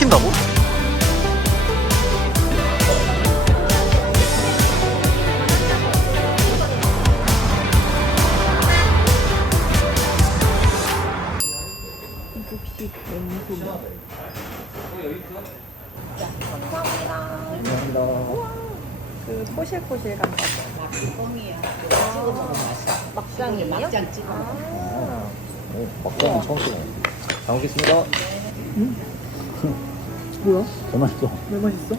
시킨다고? 감사합니다. 그. 찍어 먹으면 맛있어. 막장이에요? 막장 찍어. 아, 오, 막장 처음 쓰네. 잘 먹겠습니다. 뭐야? 정말 맛있어. 왜 맛있어?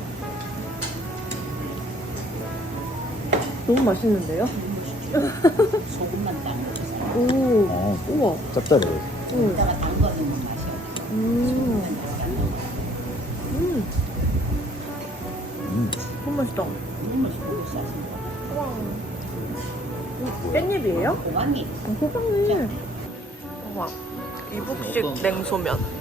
너무 맛있는데요? 소금만 딱 넣어서. 오, 어, 우와. 짭짤해. 응. 이따가 담궈주면 맛이 음, 음, 음. 너무 맛있다. 너무 맛있고 싸지. 우와. 음, 깻잎이에요? 고강이. 어, 호박네. 우와. 이북식 냉소면.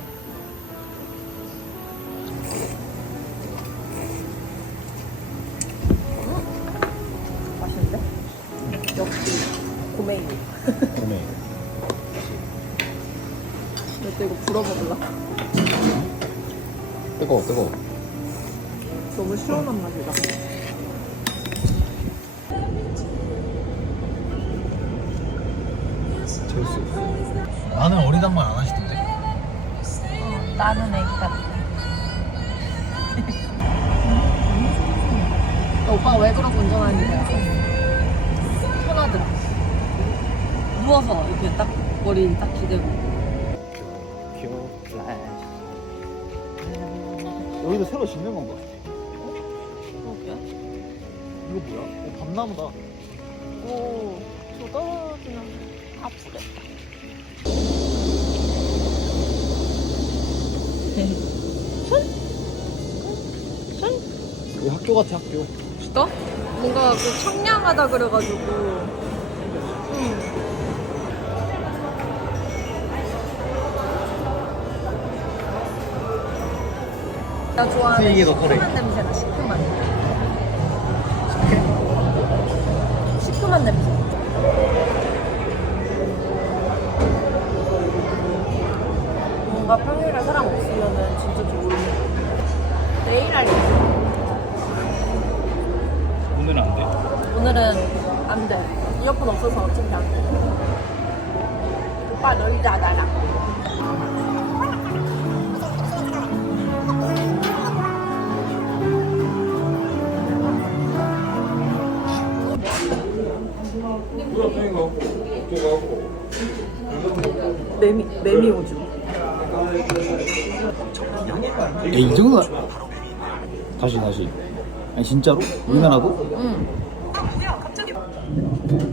뜨거워, 뜨거워. 너무 시원한 맛이다. 나는 어리단 말 안 하시던데. 나는 애기 같아. 오빠가 왜 그렇게 운전하는지 알아? 편하더라. 누워서 이렇게 딱 머리 딱 기대고. 여기도 새로 짓는 건가? 그러게. 이거 뭐야? 어, 밤나무다. 오, 저거 그냥 아프겠다. 여기 학교 같아, 학교. 진짜? 뭔가 그 청량하다 그래가지고. 내가 좋아하는 그 얘기가 그래. 시큼한 냄새나 시큼한 시큼한 냄새 뭔가 평일에 사람 없으면은 진짜 좋은 내일 할래 오늘은 안 돼. 오늘은 안 돼. 이어폰 없어서 어차피 안 돼. 오빠 매미 매미. 야, 이 정도. 다시, 다시. 아니, 진짜로? 우리나라도? 응.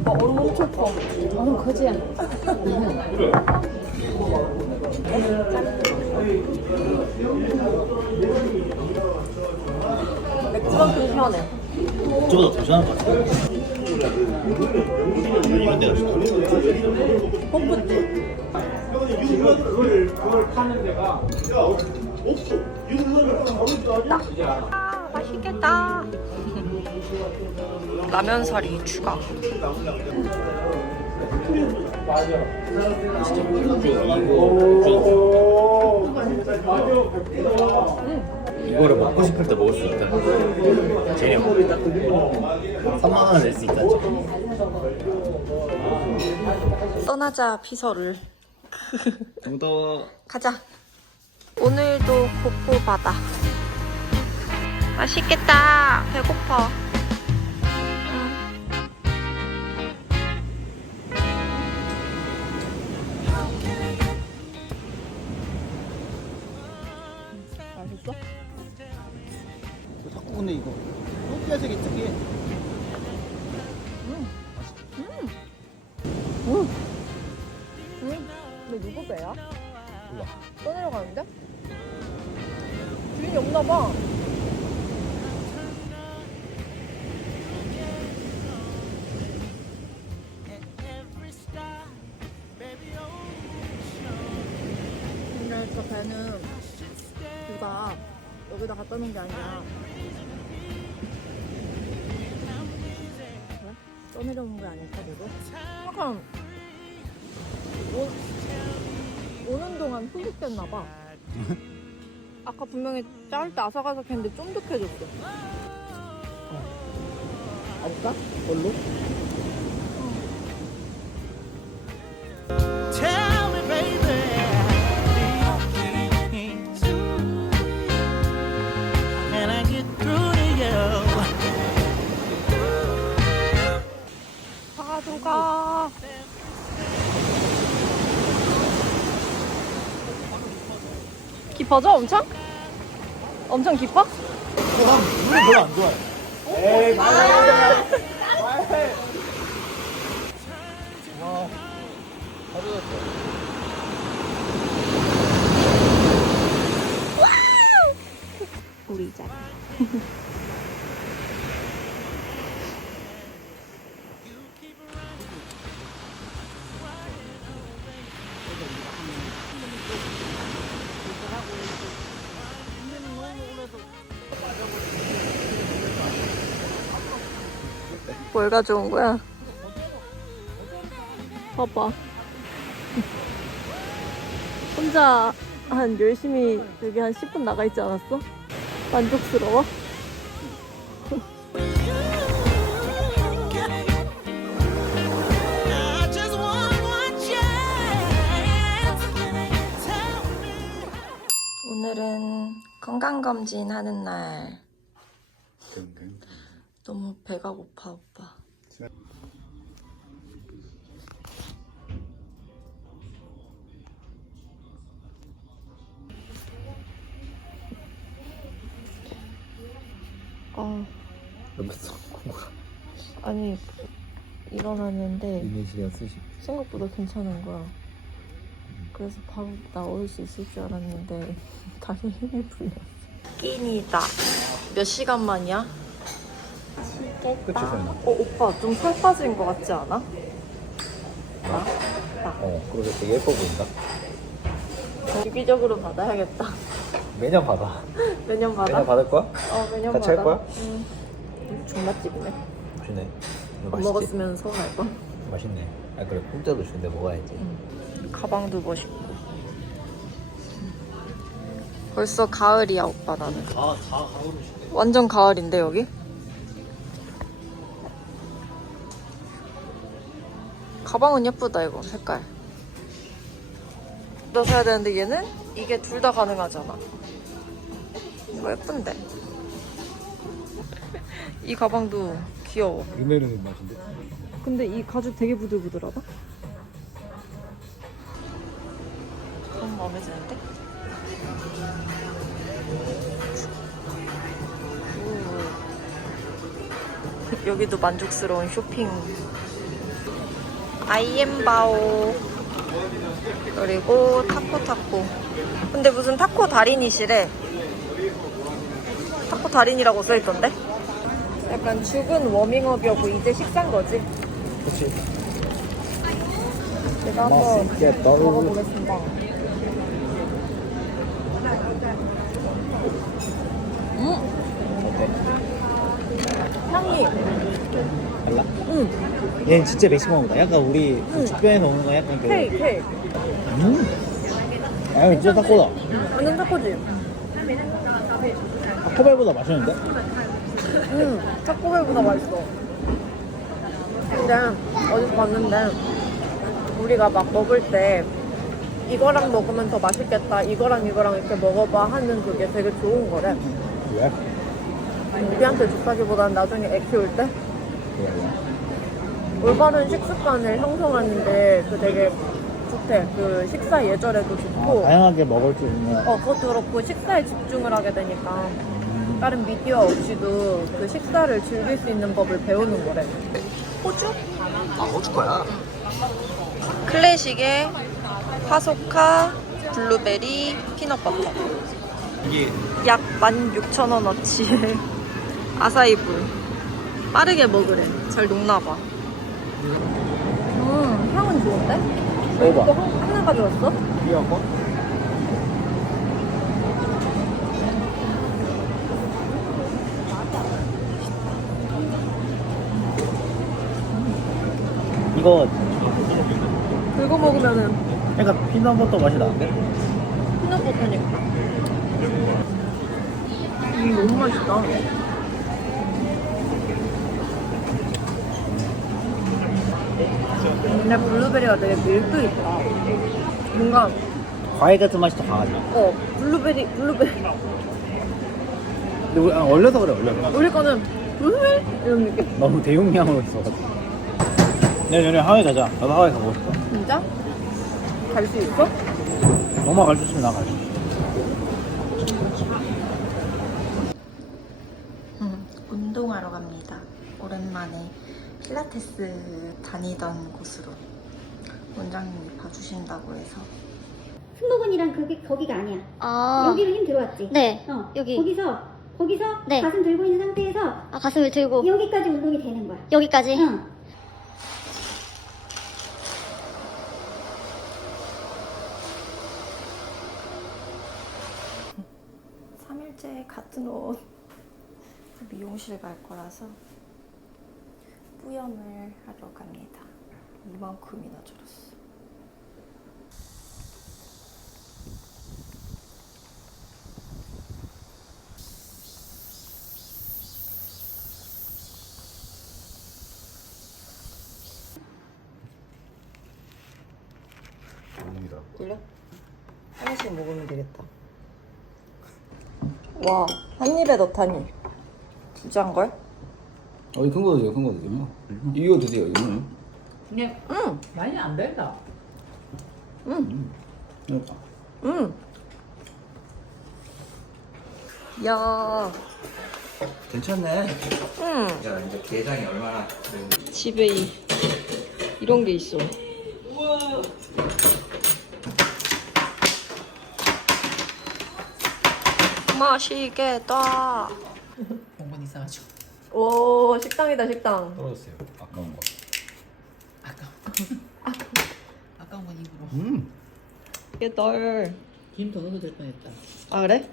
어, 얼음 엄청 커. 커지야. 맥주만큼 시원해. 저보다 더 시원한 것 같아. 이런 데가 좋다. pom프집. 아, 맛있겠다. 라면 사리 추가. 이거를 먹고 싶을 때 먹을 수 있다. 제일 3만 원을 낼 수 있다. 떠나자 피서를. 무더워. 가자. 오늘도 복부 바다. 맛있겠다. 배고파. 응. 맛있어? 자꾸 근데 이거 또띠아색이 특이해. 응. 응? 근데 누구 배야? 몰라. 떠내려 가는데? 주인이 없나 봐. 근데 저 배는 누가 여기다 갖다 놓은 게 아니라 왜? 떠내려온 게 아닐까 그리고? 약간 오, 오는 동안 흡입됐나 봐. 아까 분명히 자를 때 아삭아삭했는데 쫀득해졌어. 없다? 뭘로? Tell me, baby, can I get through to you? 가져가. 깊어져 엄청? 엄청 깊어? 난 물을 별로 안 좋아해. 에이, 말해. 말해. 와, 가져졌어. 우리 자. 뭘 가져온 거야? 봐봐. 혼자 한 열심히 여기 한 10분 나가 있지 않았어? 만족스러워? 오늘은 건강검진 하는 날. 너무 배가 고파, 오빠. 아, 여기서 아니, 일어났는데 이미지가 쓰시. 생각보다 괜찮은 거야. 그래서 바로 나올 수 있을 줄 알았는데 다시 힘이 풀렸어. 끼니다. 몇 시간 만이야? 끝이 어, 오빠 좀 살 빠진 거 같지 않아? 나? 어, 그러게 되게 예뻐 보인다. 주기적으로 받아야겠다. 매년 받아. 매년 받아? 매년 받을 거야? 어, 매년 같이 받아. 할 거야? 응. 찌기네. 좋네. 안 맛있지? 먹었으면 서운할 걸. 맛있네. 아 그래 공짜로 주는데 먹어야지. 가방도 멋있고. 벌써 가을이야, 오빠 나는. 다, 다 주네. 완전 가을인데 여기? 가방은 예쁘다 이거 색깔 너 사야 되는데 얘는 이게 둘 다 가능하잖아 이거 예쁜데 이 가방도 귀여워 유메르는 맛인데? 근데 이 가죽 되게 부들부들하다 너무 마음에 드는데? 오. 여기도 만족스러운 쇼핑 아이엠바오 그리고 타코타코 근데 무슨 타코 달인이시래 타코 달인이라고 써있던데? 약간 죽은 워밍업이었고 이제 식사인 거지? 그렇지. 제가 한번. 먹어보겠습니다 음! 향이 달라? 응 얘는 진짜 맥시멈이다. 약간 우리 그 주변에 먹는 거 약간 그. 케이크 케이크 음. 아 진짜 타코다. 완전 타코지? 타코벨보다 맛있는데? 응, 타코벨보다 맛있어. 근데 어디서 봤는데 우리가 막 먹을 때 이거랑 먹으면 더 맛있겠다. 이거랑 이거랑 이렇게 먹어봐 하는 그게 되게 좋은 거래. 왜? 우리한테 좋다기보다는 나중에 애 키울 때 왜? 올바른 식습관을 형성하는데 그 되게 좋대. 그 식사 예절에도 아, 좋고. 다양하게 먹을 수 있는. 어, 그것도 그렇고 식사에 집중을 하게 되니까 다른 미디어 없이도 그 식사를 즐길 수 있는 법을 배우는 거래. 호주? 아 호주 거야? 클래식의 파소카, 블루베리, 피넛버터. 이게 약 16,000원어치의 아사이볼. 빠르게 먹으래. 잘 녹나봐. 음, 향은 좋은데? 또 먹어봐. 한- 하나 가져왔어? 귀여운 거? 이거 긁어 먹으면은 약간 피넛버터 맛이 나는데? 피넛버터니까. 음, 너무 맛있다. 근데 블루베리가 되게 밀도 있다. 뭔가 과일 같은 맛이 더 강하지. 어 블루베리 블루베리 근데 우리, 아, 얼려서 그래, 얼려서. 우리 거는 블루베리 이런 느낌. 너무 대용량으로 있어가지고. 내일 연애 하와이 가자. 나도 하와이 가고 싶어. 진짜? 갈 수 있어? 엄마 갈 수 있으면 나 갈게. 음, 운동하러 갑니다. 오랜만에 필라테스 다니던 곳으로 원장님이 봐주신다고 해서 승모근이랑 그게 거기가 아니야. 아, 여기로 힘 들어왔지. 네. 어, 여기. 거기서 거기서 네. 가슴 들고 있는 상태에서 아, 가슴을 들고 여기까지 운동이 되는 거야. 여기까지. 응. 삼일째 같은 옷 미용실 갈 거라서 뿌염을 하러 갑니다. 이만큼이나 줄었어. 들려? 하나씩 먹으면 되겠다. 와, 한 입에 넣다니. 진짜 한 걸? 어, 이 큰거 드세요, 큰 거 드세요. 이거 드세요, 이거는. 그냥 응, 많이 안 된다. 응, 이거. 응. 야, 괜찮네. 응. 야, 이제 게장이 얼마나. 집에 이, 이런 게 있어. 맛있겠다. 공분 있어가지고. 오, 식당이다, 식당. 떨어졌어요. 아까운 거. 아까운 아까운 건 입으로. 음. 이게 널. 김 더 넣어도 될 뻔했다. 아, 그래?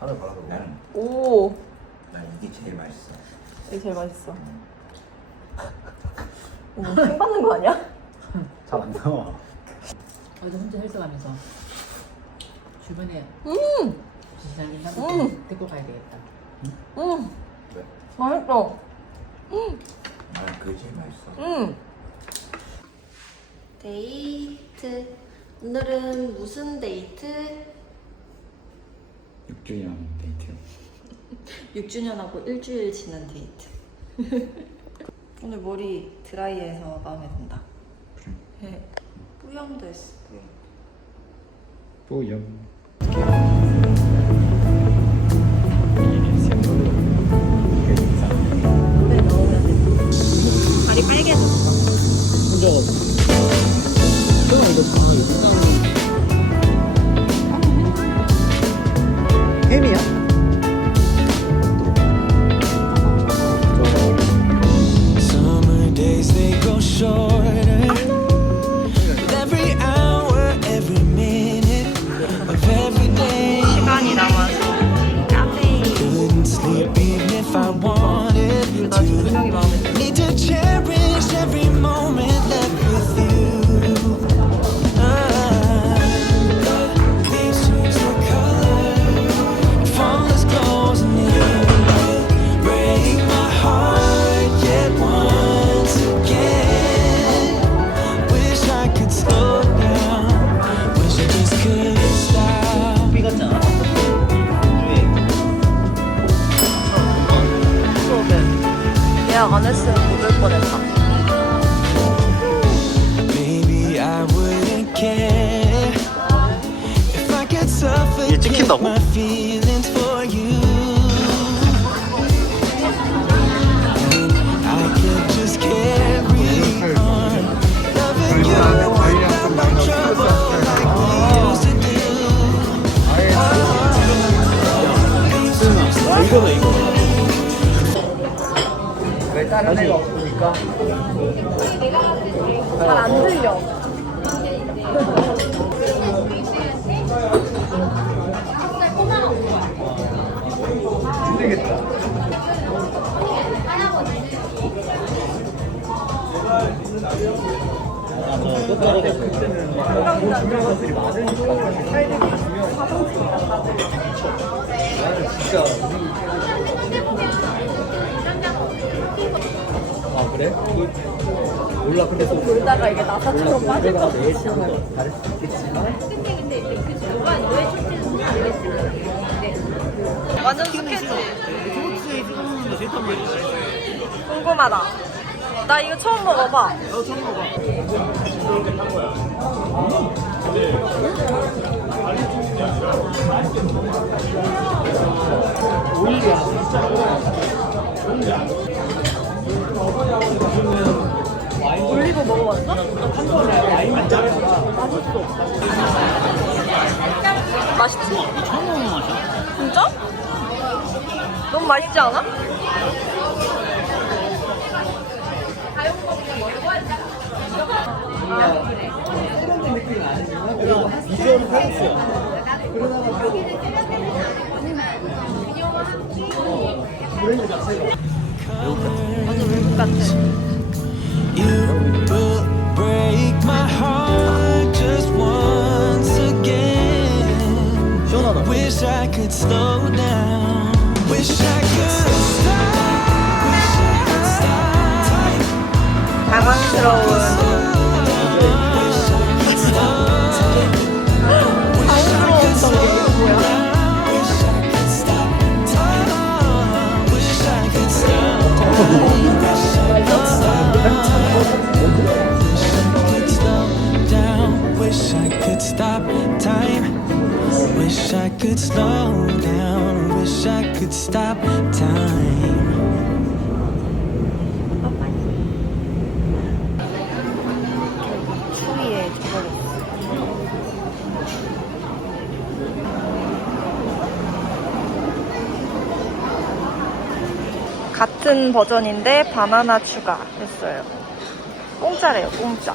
하나 발라서 나는, 오, 난 이게 제일 맛있어. 이게 제일 맛있어. 어머, 생 받는 거 아니야? 잘 안 나와. 어제 혼자 헬스가면서 주변에 음, 지사님 음. 데리고 가야 되겠다. 음, 왜? 맛있어. 난 그게 제일 맛있어. 음. 데이트. 오늘은 무슨 데이트? 6주년 데이트. 6주년하고 일주일 지난 데이트. 오늘 머리 드라이해서 마음에 든다. 네. 뿌염도 했어, 뿌염. 뿌염. 다리 빨개졌어. 혼자가지고. 그럼 이거 다 이거 we used to do. 이거는 이거. 왜 다른 애가 없으니까? 잘 안 들려. 근데 또 놀다가 이게 나사처럼 빠질 것 내가 같아. 내일 시험도 다를 수 있겠지만 완전 스케치. 스포츠에 찍어놓는 거 싫단 말이야 궁금하다. 나 이거 처음 먹어봐. 올리브 먹어 봤어? 맛있어. 맛있지? 처음 먹는 맛이야? 진짜? 너무 맛있지 않아? 같은 버전인데 바나나 추가했어요. 공짜래요, 공짜.